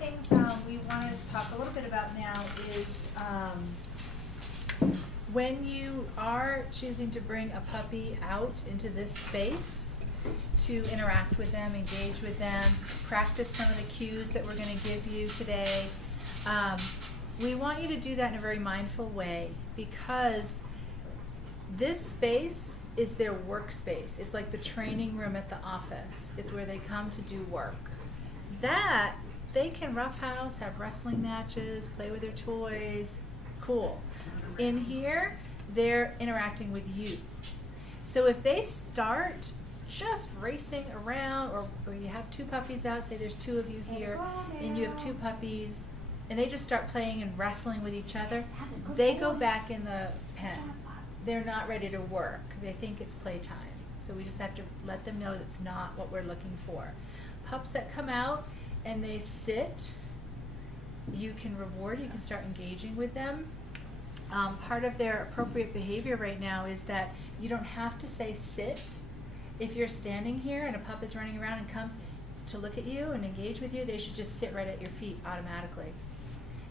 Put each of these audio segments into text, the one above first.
things we want to talk a little bit about now is when you are choosing to bring a puppy out into this space to interact with them, engage with them, practice some of the cues that we're going to give you today. We want you to do that in a very mindful way, because this space is their workspace. It's like the training room at the office. It's where they come to do work. That they can roughhouse, have wrestling matches, play with their toys, cool. In here, they're interacting with you. So if they start just racing around, or you have two puppies out, say there's two of you here, and you have two puppies, and they just start playing and wrestling with each other, they go back in the pen. They're not ready to work. They think it's playtime. So we just have to let them know that's not what we're looking for. Pups that come out and they sit, you can reward, you can start engaging with them. Part of their appropriate behavior right now is that you don't have to say sit. If you're standing here and a pup is running around and comes to look at you and engage with you, they should just sit right at your feet automatically.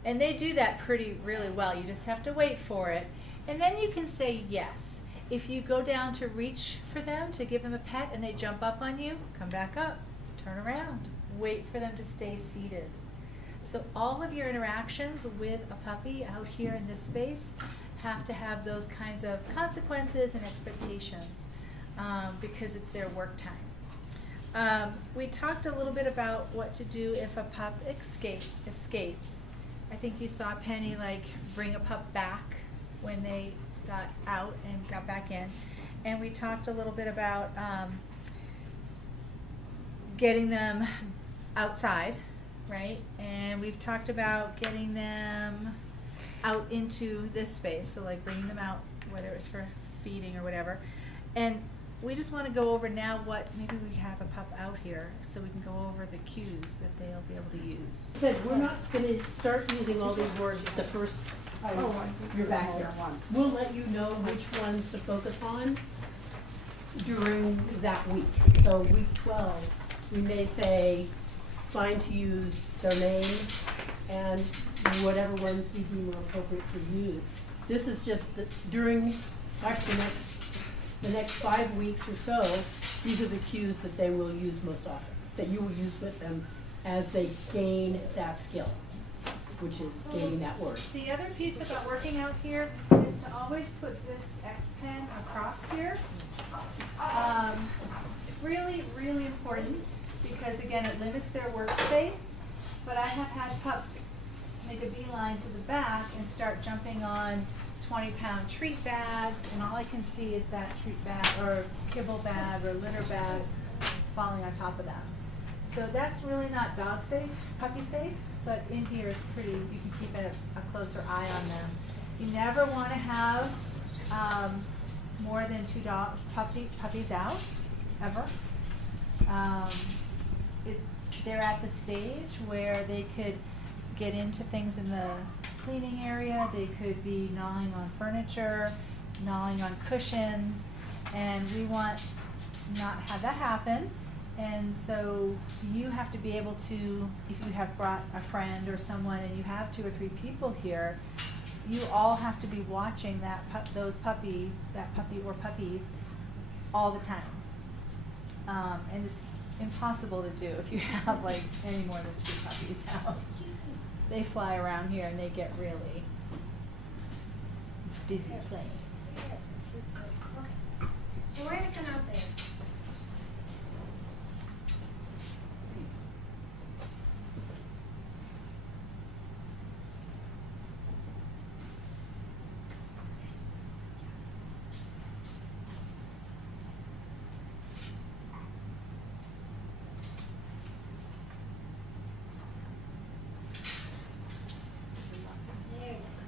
And they do that really well. You just have to wait for it. And then you can say yes. If you go down to reach for them, to give them a pet, and they jump up on you, come back up, turn around, wait for them to stay seated. So all of your interactions with a puppy out here in this space have to have those kinds of consequences and expectations, because it's their work time. We talked a little bit about what to do if a pup escapes. I think you saw Penny bring a pup back when they got out and got back in. And we talked a little bit about getting them outside, right? And we've talked about getting them out into this space, so bringing them out, whether it's for feeding or whatever. And we just want to go over now maybe we have a pup out here, so we can go over the cues that they'll be able to use. Said we're not going to start using all these words the first time you're back here. We'll let you know which ones to focus on during that week. So week 12, we may say find to use their name and whatever ones we deem are appropriate to use. This is just during the next 5 weeks or so, these are the cues that they will use most often, that you will use with them as they gain that skill, which is gaining that word. The other piece about working out here is to always put this X pen across here. Really, really important, because again, it limits their workspace, but I have had pups make a beeline to the back and start jumping on 20-pound treat bags, and all I can see is that treat bag or kibble bag or litter bag falling on top of them. So that's really not dog safe, puppy safe, but in here is pretty, you can keep a closer eye on them. You never want to have more than two puppies out, ever. They're at the stage where they could get into things in the cleaning area. They could be gnawing on furniture, gnawing on cushions, and we want to not have that happen. And so you have to be able to, if you have brought a friend or someone and you have 2 or 3 people here, you all have to be watching that puppy or puppies all the time. And it's impossible to do if you have any more than 2 puppies out. They fly around here and they get really busy playing. So we're going to come out there.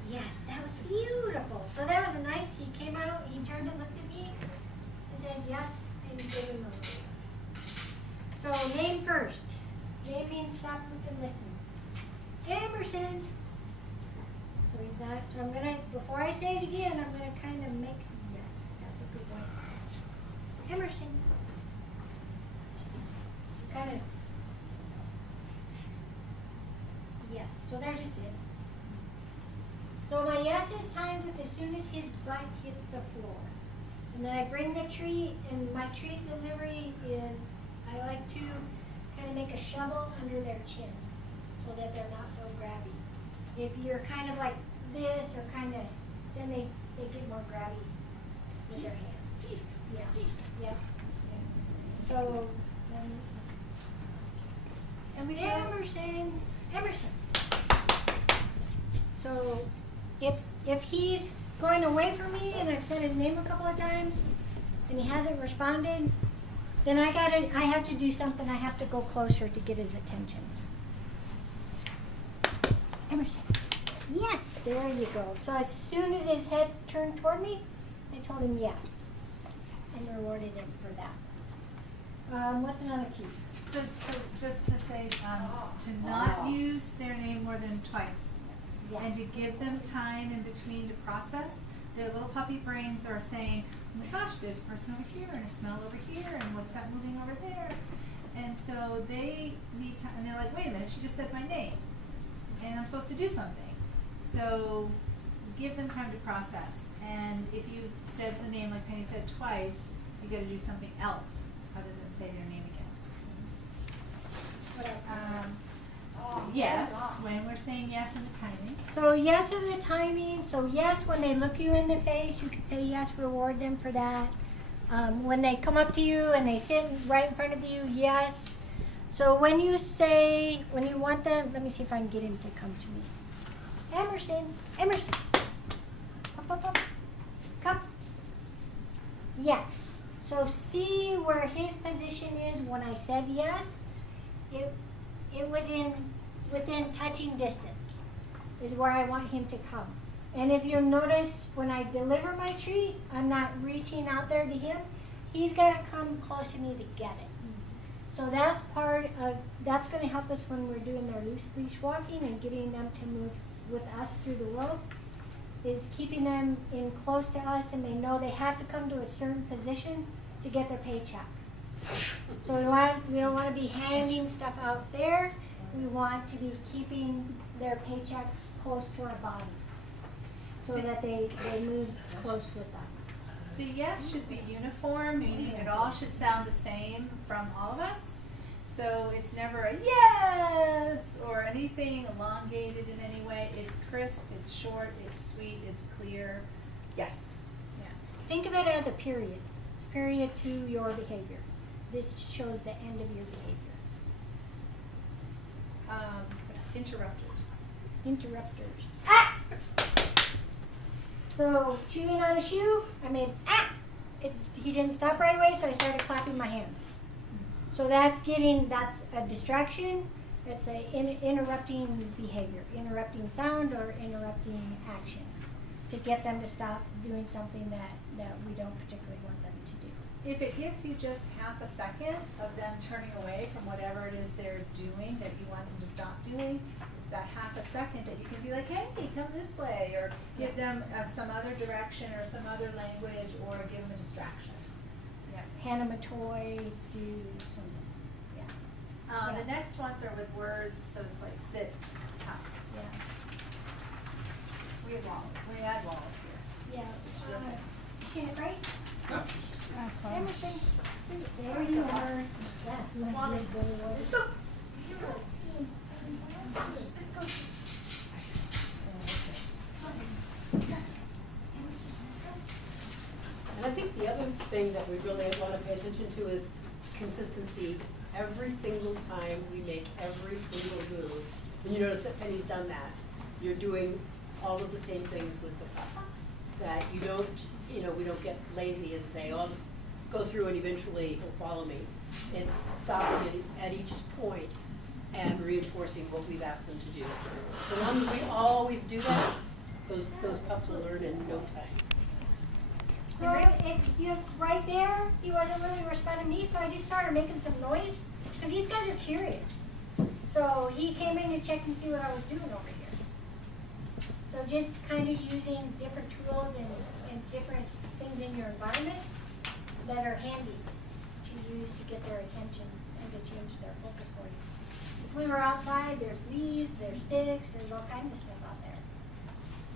Yes, that was beautiful. So that was he came out, he turned and looked at me, he said yes, and he gave him a So name first. Name means stop, look, and listen. Emerson. So he's not, so I'm gonna, before I say it again, I'm gonna kind of make, yes, that's a good one. Emerson. Kind of So there's a sit. So my yes is timed with as soon as his butt hits the floor. And then I bring the treat, and my treat delivery is, I like to kind of make a shovel under their chin so that they're not so grabby. If you're kind of like this or kind of, then they get more grabby with their hands. Yeah, yeah. So, Emerson. So, if he's going away from me and I've said his name a couple of times and he hasn't responded, then I have to do something. I have to go closer to get his attention. Emerson. Yes, there you go. So as soon as his head turned toward me, I told him yes and rewarded him for that. What's another cue? So just to say, to not use their name more than twice. Yes. And to give them time in between to process. Their little puppy brains are saying, oh my gosh, there's a person over here and a smell over here and what's that moving over there? And so they need time, and they're like, wait a minute, she just said my name and I'm supposed to do something. So give them time to process. And if you said the name, like Penny said, twice, you gotta do something else other than say their name again. What else? Yes, when we're saying yes in the timing. So yes of the timing. So yes, when they look you in the face, you can say yes, reward them for that. When they come up to you and they sit right in front of you, yes. So when you want them, let me see if I can get him to come to me. Emerson. Up. Come. Yes. So see where his position is when I said yes. It was within touching distance is where I want him to come. And if you'll notice, when I deliver my treat, I'm not reaching out there to him. He's got to come close to me to get it. So that's that's going to help us when we're doing their loose leash walking and getting them to move with us through the world, is keeping them in close to us, and they know they have to come to a certain position to get their paycheck. So we don't want to be handing stuff out there. We want to be keeping their paychecks close to our bodies so that they move close with us. The yes should be uniform, meaning it all should sound the same from all of us. So it's never a yes or anything elongated in any way. It's crisp, it's short, it's sweet, it's clear. Yes. Yeah. Think of it as a period. It's a period to your behavior. This shows the end of your behavior. Interrupters. Ah! So chewing on a shoe, I made ah! He didn't stop right away, so I started clapping my hands. So that's a distraction. It's a interrupting behavior, interrupting sound or interrupting action to get them to stop doing something that we don't particularly want them to do. If it gives you just half a second of them turning away from whatever it is they're doing that you want them to stop doing, it's that half a second that you can be like, hey, come this way, or give them some other direction or some other language, or give them a distraction. Yeah. Hand them a toy, do something. Yeah. The next ones are with words, so it's like sit, come. Yeah. We add walls here. Yeah. Chin it right. That's all. Emerson. There you are. That's my good boy. Let's go. And I think the other thing that we really want to pay attention to is consistency. Every single time we make every single move, and you notice that Penny's done that, you're doing all of the same things with the pup. That you don't, we don't get lazy and say, oh, I'll just go through and eventually he'll follow me. It's stopping at each point and reinforcing what we've asked them to do. So long as we always do that, those pups will learn in no time. So if you right there, he wasn't really responding to me, so I just started making some noise because these guys are curious. So he came in to check and see what I was doing over here. So just kind of using different tools and different things in your environment that are handy to use to get their attention and to change their focus for you. if we were outside, there's leaves, there's sticks, there's all kinds of stuff out there.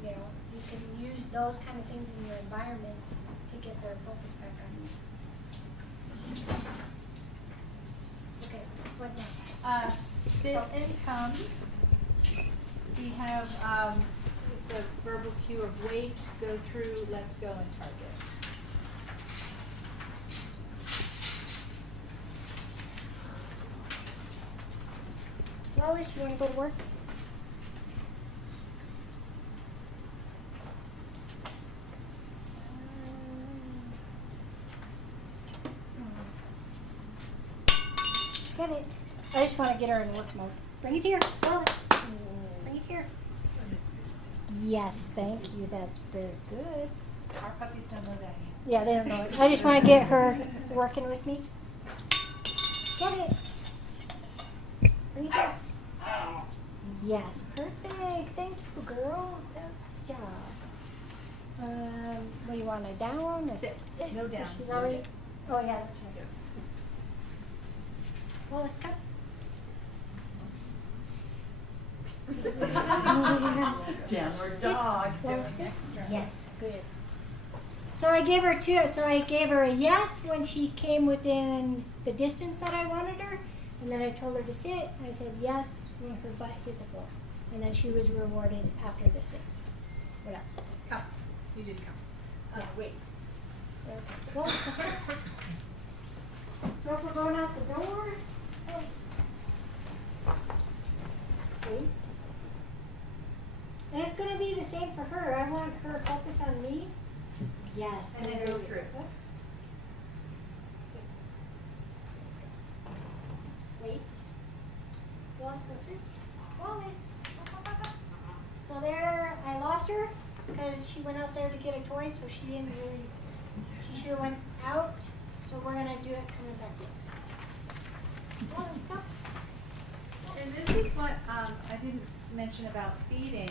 You know, you can use those kind of things in your environment to get their focus back on. Okay, what next? Sit and come. We have the verbal cue of wait, go through, let's go, and target. Lois, you wanna go to work? Get it. I just wanna get her in work mode. Bring it here, Lois. Bring it here. Yes, thank you, that's very good. Our puppies don't know that yet. Yeah, they don't know it. I just wanna get her working with me. Get it. Bring it here. Yes, perfect. Thank you, girl. That was a good job. What do you want, a down? A Sit. No down. She's Sit. already. Oh yeah, that's right. Well, let's go. Downward dog. Well, sit. Yes, good. So I gave her two. So I gave her a yes when she came within the distance that I wanted her, and then I told her to sit. I said yes when her butt hit the floor, and then she was rewarded after the sit. What else? Come. You did come. Yeah. Wait. Well, that's it. So if we're going out the door, wait. And it's gonna be the same for her. I want her to focus on me. Yes. And then go through. Wait. Wallace, go through. Wallace. So there, I lost her because she went out there to get a toy, so she didn't really, she should have went out. So we're gonna do it coming back in. Wallace, come. And this is what I didn't mention about feeding.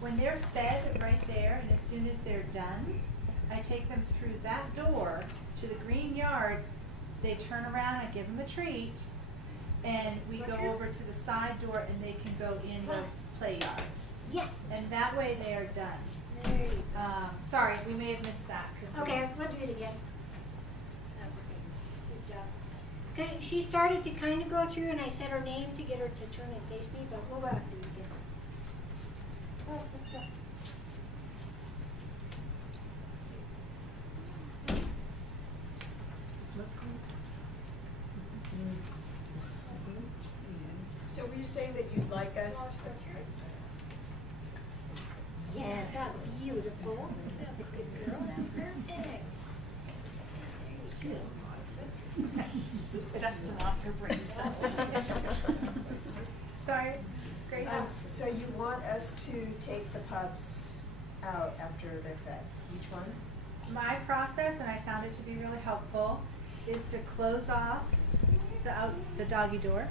When they're fed right there, and as soon as they're done, I take them through that door to the green yard. They turn around, I give them a treat, and we go over to the side door, and they can go in the play yard. Yes. And that way they are done. There you go. Sorry, we may have missed that. 'Cause we- Okay, we'll do it again. Good job. Okay, she started to kind of go through, and I said her name to get her to turn and face me, but we'll go have to do it again. Let's go. So were you saying that you'd like us to? Yes, that's beautiful. That's a good girl. That's perfect. Dusting off her brain cells. Sorry, Grace? So you want us to take the pups out after they're fed, each one? My process, and I found it to be really helpful, is to close off the doggy door.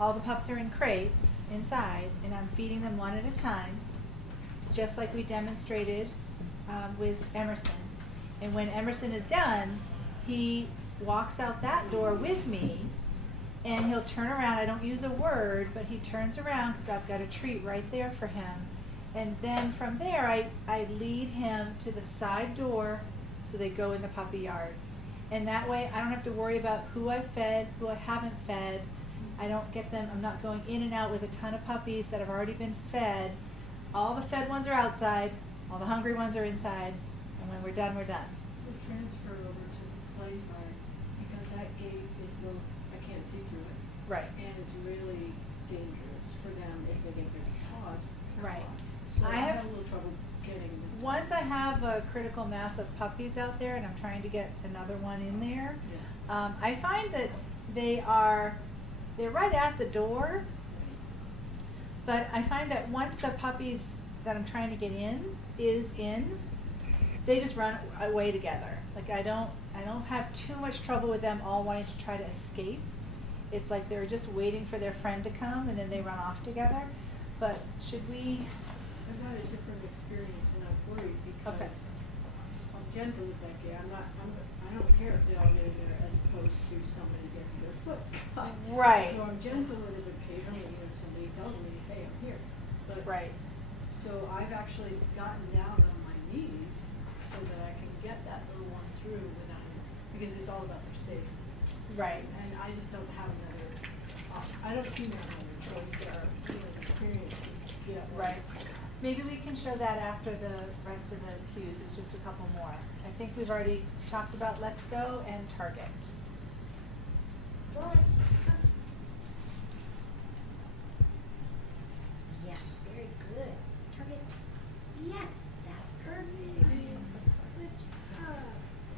All the pups are in crates inside, and I'm feeding them one at a time, just like we demonstrated with Emerson. And when Emerson is done, he walks out that door with me, and he'll turn around. I don't use a word, but he turns around because I've got a treat right there for him. And then from there, I lead him to the side door so they go in the puppy yard. And that way, I don't have to worry about who I've fed, who I haven't fed. I don't get them, I'm not going in and out with a ton of puppies that have already been fed. All the fed ones are outside, all the hungry ones are inside, and when we're done, we're done. The transfer over to the play yard, because that gate is both, I can't see through it. Right. And it's really dangerous for them if they get their paws Right. caught. So I I have- have a little trouble getting them. Once I have a critical mass of puppies out there and I'm trying to get another one in there, Yeah. I find that they're right at the door, but I find that once the puppies that I'm trying to get in is in, they just run away together. Like I don't have too much trouble with them all wanting to try to escape. It's like they're just waiting for their friend to come and then they run off together. But should we? I've had a different experience and I'm worried because Okay. I'm gentle with that kid. I don't care if they all get in there as opposed to somebody gets their foot Right. So I'm gentle with it occasionally, when somebody tells me, hey, I'm here. But Right. So I've actually gotten down on my knees so that I can get that little one through without, because it's all about their safety. Right. And I just don't have another, I don't see another choice there, experience to get one. Right. Maybe we can show that after the rest of the cues. It's just a couple more. I think we've already talked about Let's Go and Target. Lois. Yes, very good. Target. Yes, that's perfect. Good job.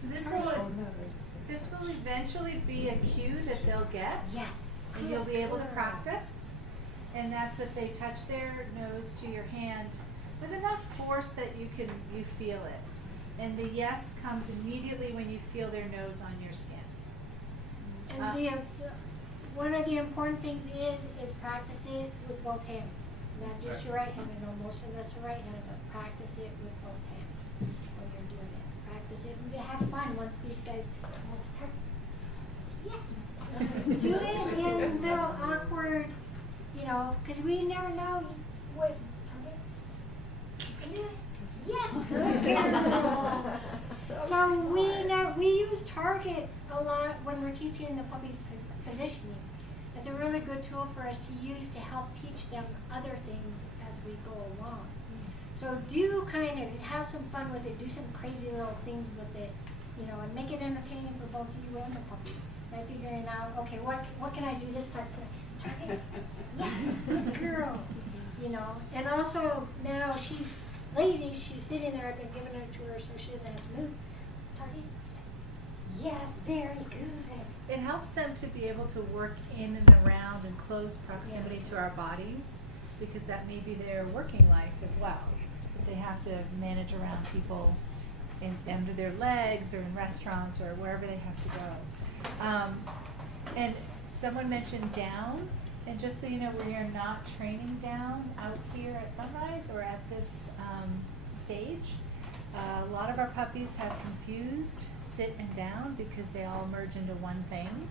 So this Oh, will, no, it's- this will eventually be a cue that they'll get. Yes. And you'll be able to Good. practice. And that's that they touch their nose to your hand with enough force that you feel it. And the yes comes immediately when you feel their nose on your skin. And one of the important things is practice it with both hands. Not just your right hand. I know most of us are right-handed, but practice it with both hands when you're doing it. Practice it and have fun once these guys almost start. Yes. Do it in little awkward, because we never know what. Yes. Yes. So we use targets a lot when we're teaching the puppies positioning. It's a really good tool for us to use to help teach them other things as we go along. So do kind of have some fun with it. Do some crazy little things with it, and make it entertaining for both you and the puppy. By figuring out, okay, what can I do this time? Target? Yes, good girl. And also now she's lazy. She's sitting there. I've been giving her to her so she doesn't have to move. Target? Yes, very good. It helps them to be able to work in and around in close proximity to our bodies, because that may be their working life as well. They have to manage around people under their legs or in restaurants or wherever they have to go. And someone mentioned down, and just so you know, we are not training down out here at Sunrise or at this stage. A lot of our puppies have confused sit and down because they all merge into one thing.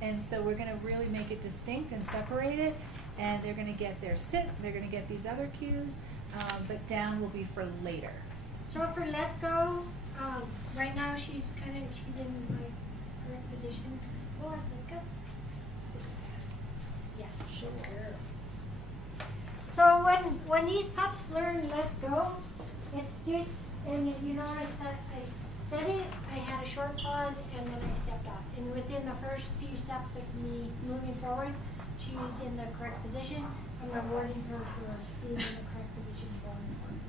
And so we're going to really make it distinct and separate it, and they're going to get their sit, they're going to get these other cues, but down will be for later. So for Let's Go, right now she's in my correct position. Lois, let's go. Yeah, sure. So when these pups learn Let's Go, it's just, and you notice that I said it, I had a short pause, and then I stepped off. And within the first few steps of me moving forward, she's in the correct position. I'm rewarding her for being in the correct position going forward.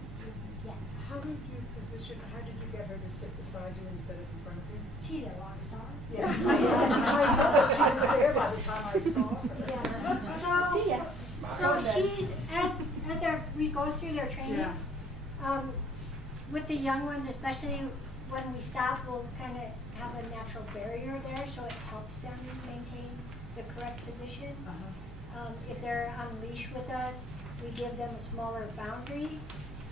Yes. How did you get her to sit beside you instead of in front of you? She's a rock star. Yeah. I know that she was there by the time I saw her. Yeah. See ya. So she's, as we go through their training, with the young ones, especially when we stop, we'll kind of have a natural barrier there, so it helps them maintain the correct position. If they're on leash with us, we give them a smaller boundary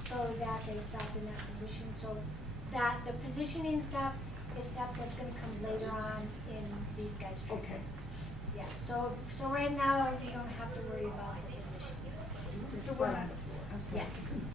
so that they stop in that position. So that the positioning stuff is stuff that's going to come later on in these guys' training. Okay. Yeah. So right now you don't have to worry about the position. So we're on the floor. Yes.